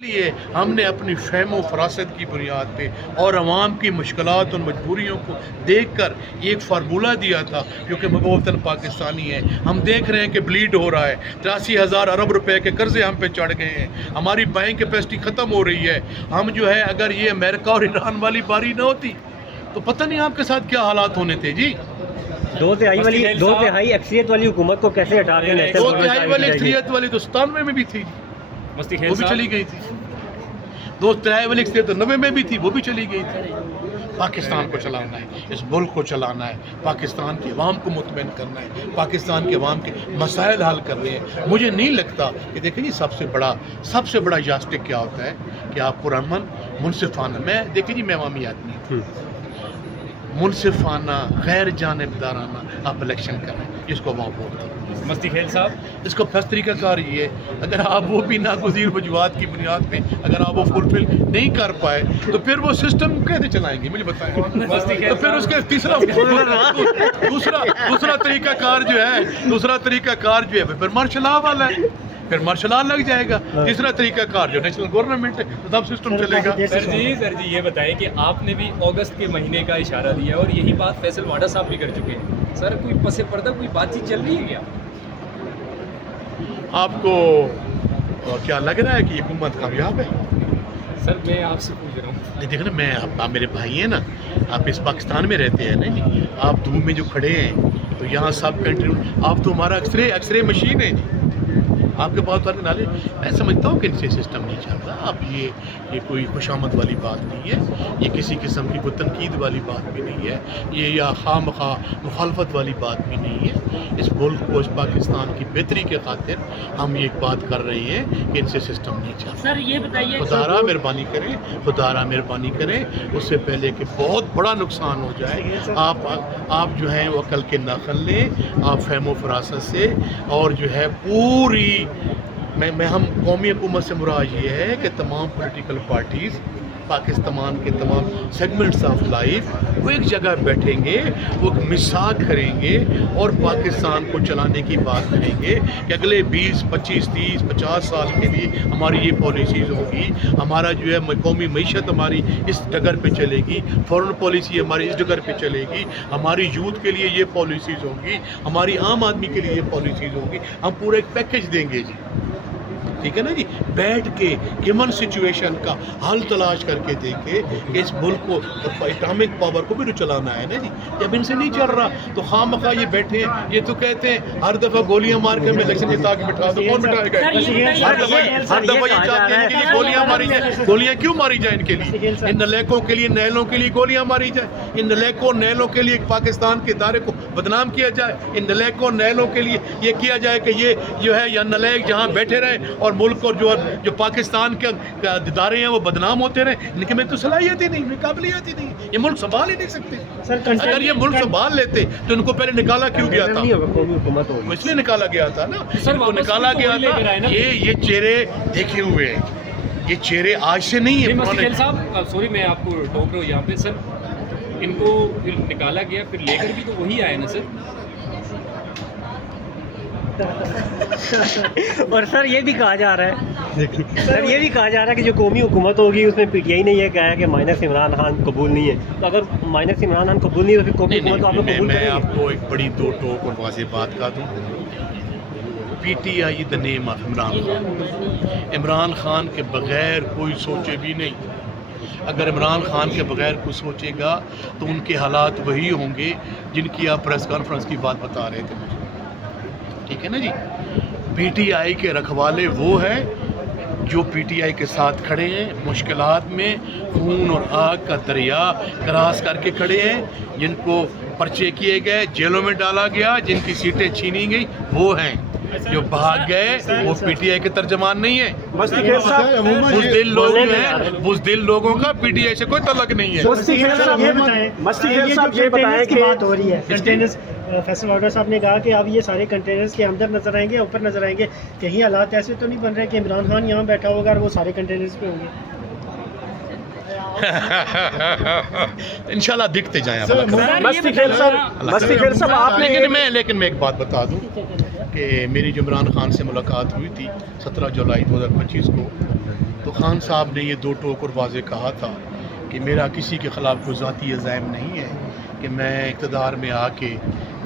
لیے ہم نے اپنی فہم و فراست کی بنیاد پہ اور عوام کی مشکلات اور مجبوریوں کو دیکھ کر ایک فارمولہ دیا تھا، کیونکہ وطن پاکستانی ہے. ہم دیکھ رہے ہیں کہ بلیڈ ہو رہا ہے، 83,000 ارب روپے کے قرضے ہم پہ چڑھ گئے ہیں، ہماری بائنگ کیپیسٹی ختم ہو رہی ہے. ہم جو ہے اگر یہ امریکہ اور ایران والی باری نہ ہوتی تو پتہ نہیں آپ کے ساتھ کیا حالات ہونے تھے جی. دو تہائی اکثریت والی حکومت کو کیسے ہٹا کے دو تہائی والی اکثریت والی تو 97 میں بھی تھی، وہ بھی چلی گئی تھی. دو تہائی والی اکثریت تو 90 میں بھی تھی، وہ بھی چلی گئی تھی. پاکستان کو چلانا ہے، اس ملک کو چلانا ہے، پاکستان کے عوام کو مطمئن کرنا ہے، پاکستان کے عوام کے مسائل حل کرنے ہیں. مجھے نہیں لگتا کہ دیکھیں جی سب سے بڑا یاسٹک کیا ہوتا ہے کہ آپ پرامن منصفانہ دیکھیں جی میں عوامی آدمی ہوں، منصفانہ غیر جانبدارانہ آپ الیکشن کریں جس کو وہاں ووٹ دیں. مستی خیل صاحب، اس کا فیصل طریقہ کار یہ ہے، اگر آپ وہ بھی ناگزیر وجوہات کی بنیاد پہ اگر آپ وہ فلفل نہیں کر پائے تو پھر وہ سسٹم کیسے چلائیں گے مجھے بتائیں. تو پھر اس کے دوسرا طریقہ کار جو ہے پھر مارشل لا والا ہے، پھر مارشل لا لگ جائے گا. تیسرا طریقہ کار جو نیشنل گورنمنٹ ہے تب سسٹم چلے گا. سر جی یہ بتائیں کہ آپ نے بھی اگست کے مہینے کا اشارہ دیا اور یہی بات فیصل واڈا صاحب بھی کر چکے ہیں. سر کوئی پس پردہ کوئی بات چیت چل رہی ہے کیا؟ آپ کو کیا لگ رہا ہے کہ یہ حکومت کامیاب ہے؟ سر میں آپ سے پوچھ رہا ہوں. دیکھیں نا آپ میرے بھائی ہیں نا، آپ اس پاکستان میں رہتے ہیں نا جی، آپ دھوپ میں جو کھڑے ہیں تو یہاں سب کنٹری آپ تو ہمارا ایکسرے مشین ہے جی. آپ کے پاس والے نالے میں سمجھتا ہوں کہ ان سے سسٹم نہیں چل رہا. اب یہ کوئی خوشامد والی بات نہیں ہے، یہ کسی قسم کی کوئی تنقید والی بات بھی نہیں ہے، یہ یا خواہ مخواہ مخالفت والی بات بھی نہیں ہے. اس ملک کو، اس پاکستان کی بہتری کے خاطر ہم یہ بات کر رہے ہیں کہ ان سے سسٹم نہیں چل رہا. سر یہ بتائیے، خدا را مہربانی کریں اس سے پہلے کہ بہت بڑا نقصان ہو جائے. آپ جو ہیں وہ عقل کے ناخن لیں، آپ فہم و فراست سے، اور جو ہے پوری ہم قومی حکومت سے مراد یہ ہے کہ تمام پولیٹیکل پارٹیز پاکستان کے تمام سیگمنٹس آف لائف وہ ایک جگہ بیٹھیں گے، وہ مساق کریں گے اور پاکستان کو چلانے کی بات کریں گے کہ اگلے 20 25 30 50 سال کے لیے ہماری یہ پالیسیز ہوگی. ہمارا جو ہے قومی معیشت ہماری اس ڈگر پہ چلے گی، فورن پالیسی ہماری اس ڈگر پہ چلے گی، ہماری یوتھ کے لیے یہ پالیسیز ہوں گی، ہماری عام آدمی کے لیے یہ پالیسیز ہوں گی. ہم پورا ایک پیکیج دیں گے جی، ٹھیک ہے نا جی. بیٹھ کے ہیومن سچویشن کا حل تلاش کر کے دیکھے کہ اس ملک کو اٹامک پاور کو بھی تو چلانا ہے نا جی. جب ان سے نہیں چل رہا تو خواہ مخواہ یہ بیٹھے ہیں، یہ تو کہتے ہیں ہر دفعہ گولیاں مار کے ہمیں الیکشن جتا کے بٹھا دو. کون بٹھائے گا؟ ہر دفعہ یہ چاہتے ہیں کہ یہ گولیاں ماری جائیں. گولیاں کیوں ماری جائیں ان کے لیے؟ ان نلیکوں کے لیے، نیلوں کے لیے گولیاں ماری جائیں. ان نلیکوں نیلوں کے لیے پاکستان کے ادارے کو بدنام کیا جائے. ان نلیکوں نیلوں کے لیے یہ کیا جائے کہ یہ جو ہے یا نلیک جہاں بیٹھے رہے اور ملک اور جو پاکستان کے ادارے ہیں وہ بدنام ہوتے رہے. ان کے میں تو صلاحیت ہی نہیں، قابلیت ہی نہیں، یہ ملک سنبھال ہی نہیں سکتے. اگر یہ ملک سنبھال لیتے تو ان کو پہلے نکالا کیوں گیا تھا؟ اس لیے نکالا گیا تھا نا، ان کو نکالا گیا تھا. یہ چہرے دیکھے ہوئے ہیں، یہ چہرے آج سے نہیں ہیں. مستی خیل صاحب سوری میں آپ کو ٹوک رہا ہوں یہاں پہ. سر ان کو پھر نکالا گیا، پھر لے کر بھی تو وہی آئے نا سر. اور سر یہ بھی کہا جا رہا ہے کہ جو قومی حکومت ہوگی اس میں پی ٹی آئی نے یہ کہا ہے کہ مائنس عمران خان قبول نہیں ہے. تو اگر مائنس عمران خان قبول نہیں ہے تو پھر قومی حکومت کو آپ لوگ قبول کریں گے؟ میں آپ کو ایک بڑی دو ٹوک اور واضح بات کہا دوں. P T I the name of Imran Khan. Imran Khan کے بغیر کوئی سوچے بھی نہیں. اگر عمران خان کے بغیر کوئی سوچے گا تو ان کے حالات وہی ہوں گے جن کی آپ پریس کانفرنس کی بات بتا رہے تھے مجھے، ٹھیک ہے نا جی. پی ٹی آئی کے رکھوالے وہ ہیں جو پی ٹی آئی کے ساتھ کھڑے ہیں، مشکلات میں خون اور آگ کا دریا کراس کر کے کھڑے ہیں. جن کو پرچے کیے گئے، جیلوں میں ڈالا گیا، جن کی سیٹیں چھینی گئی وہ ہیں. جو بھاگ گئے وہ پی ٹی آئی کے ترجمان نہیں ہے. بزدل لوگوں کا پی ٹی آئی سے کوئی تعلق نہیں ہے. فیصل واڈا صاحب نے کہا کہ اب یہ سارے کنٹینرز کے اندر نظر آئیں گے، اوپر نظر آئیں گے. کہیں حالات ایسے تو نہیں بن رہے کہ عمران خان یہاں بیٹھا ہوگا اور وہ سارے کنٹینرز پہ ہوں گے؟ انشاءاللہ دکھتے جائیں. لیکن میں ایک بات بتا دوں کہ میری جو عمران خان سے ملاقات ہوئی تھی 17 جولائی 2025 کو، تو خان صاحب نے یہ دو ٹوک اور واضح کہا تھا کہ میرا کسی کے خلاف کوئی ذاتی عزائم نہیں ہے کہ میں اقتدار میں آ کے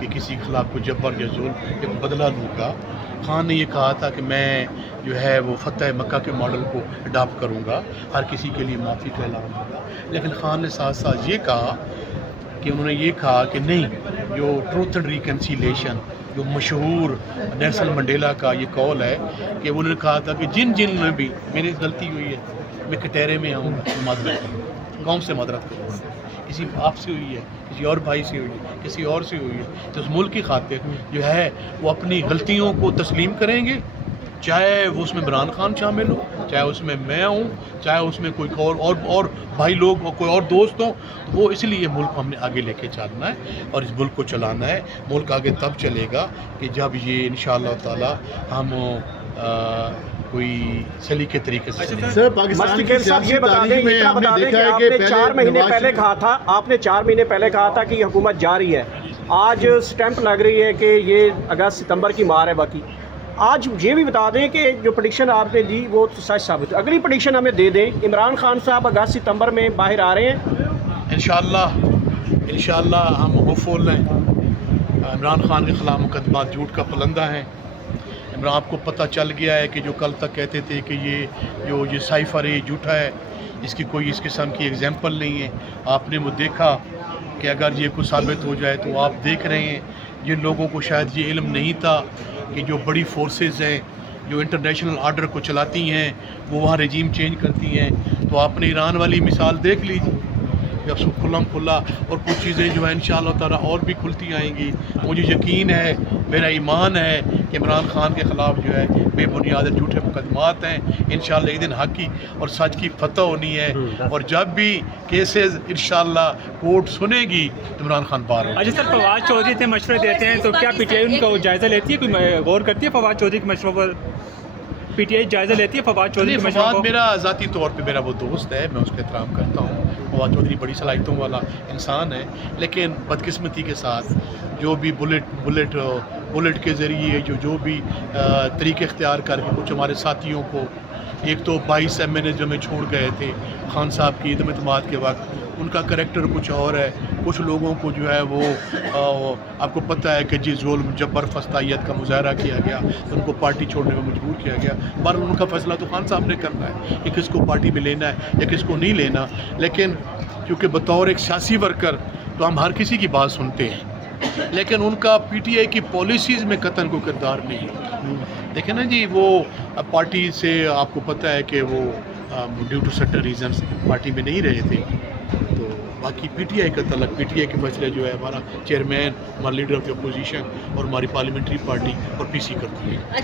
کہ کسی کے خلاف کوئی جبر یا ظلم یا بدلہ لوں گا. خان نے یہ کہا تھا کہ میں جو ہے وہ فتح مکہ کے ماڈل کو اڈاپٹ کروں گا, ہر کسی کے لیے معافی کا اعلان ہوگا. لیکن خان نے ساتھ ساتھ یہ کہا کہ انہوں نے یہ کہا کہ نہیں, جو ٹروتھ اینڈ ریکنسیلیشن جو مشہور نیلسن منڈیلا کا یہ قول ہے کہ انہوں نے کہا تھا کہ جن جن میں بھی میری غلطی ہوئی ہے میں کٹہرے میں آؤں گا, معذرت کروں گا, قوم سے معذرت کروں گا, کسی آپ سے ہوئی ہے, کسی اور بھائی سے ہوئی ہے, کسی اور سے ہوئی ہے, تو اس ملک کی خاطر جو ہے وہ اپنی غلطیوں کو تسلیم کریں گے, چاہے وہ اس میں عمران خان شامل ہو, چاہے اس میں میں ہوں, چاہے اس میں کوئی اور بھائی لوگ اور کوئی اور دوست ہوں. وہ اس لیے ملک ہم نے آگے لے کے چلنا ہے اور اس ملک کو چلانا ہے. ملک آگے تب چلے گا کہ جب یہ انشاءاللہ تعالی ہم کوئی سلیقے طریقے سے سر پاکستان کی سیاسی تاریخ میں ہم نے دیکھا ہے کہ پہلے 4 مہینے پہلے کہا تھا, آپ نے 4 مہینے پہلے کہا تھا کہ یہ حکومت جا رہی ہے, آج سٹیمپ لگ رہی ہے کہ یہ اگست ستمبر کی مار ہے. باقی آج یہ بھی بتا دیں کہ جو پریڈکشن آپ نے دی وہ سچ ثابت ہے. اگلی پریڈکشن ہمیں دے دیں, عمران خان صاحب اگست ستمبر میں باہر آ رہے ہیں انشاءاللہ ہم ہوپفل ہیں. عمران خان کے خلاف مقدمات جھوٹ کا پلندہ ہیں. عمران آپ کو پتہ چل گیا ہے کہ جو کل تک کہتے تھے کہ یہ سائفر ہے, یہ جھوٹا ہے, اس کی کوئی اس قسم کی ایگزامپل نہیں ہے. آپ نے وہ دیکھا کہ اگر یہ کچھ ثابت ہو جائے تو آپ دیکھ رہے ہیں جن لوگوں کو شاید یہ علم نہیں تھا کہ جو بڑی فورسز ہیں جو انٹرنیشنل آرڈر کو چلاتی ہیں وہ وہاں رجیم چینج کرتی ہیں. تو آپ نے ایران والی مثال دیکھ لیجیے, جب سب کھلا اور کچھ چیزیں جو ہے انشاءاللہ تعالیٰ اور بھی کھلتی آئیں گی. مجھے یقین ہے, میرا ایمان ہے کہ عمران خان کے خلاف جو ہے بے بنیاد جھوٹے مقدمات ہیں. انشاءاللہ ایک دن حق کی اور سچ کی فتح ہونی ہے, اور جب بھی کیسز انشاءاللہ کورٹ سنے گی تو عمران خان باہر ہوگا. اچھا سر, فواد چودھری سے مشورے دیتے ہیں تو کیا پی ٹی آئی ان کا جائزہ لیتی ہے, کوئی غور کرتی ہے فواد چودھری کے مشوروں پر؟ پی ٹی آئی جائزہ لیتی ہے فواد چودھری کے مشوروں فواد کو؟ میرا ذاتی طور پہ میرا وہ دوست ہے, میں اس کا احترام کرتا ہوں. فواد چودھری بڑی صلاحیتوں والا انسان ہے, لیکن بدقسمتی کے ساتھ جو بھی بلٹ کے ذریعے جو بھی طریقے اختیار کر کے کچھ ہمارے ساتھیوں کو, ایک تو 22 MNA جو ہمیں چھوڑ گئے تھے خان صاحب کی عدم اعتماد کے وقت, ان کا کریکٹر کچھ اور ہے. کچھ لوگوں کو جو ہے وہ آپ کو پتہ ہے کہ جی ظلم جبر فسطائیت کا مظاہرہ کیا گیا تو ان کو پارٹی چھوڑنے میں مجبور کیا گیا. بہرحال ان کا فیصلہ تو خان صاحب نے کرنا ہے کہ کس کو پارٹی میں لینا ہے یا کس کو نہیں لینا. لیکن کیونکہ بطور ایک سیاسی ورکر تو ہم ہر کسی کی بات سنتے ہیں, لیکن ان کا پی ٹی آئی کی پالیسیز میں قطعاً کوئی کردار نہیں ہے. دیکھیں نا جی, وہ پارٹی سے آپ کو پتہ ہے کہ وہ due to certain reasons party میں نہیں رہے تھے. تو باقی پی ٹی آئی کا تعلق, پی ٹی آئی کے مسئلے جو ہے ہمارا چیئرمین, ہمارا لیڈر آف دی اپوزیشن اور ہماری پارلیمنٹری پارٹی اور پی سی کرتی ہے.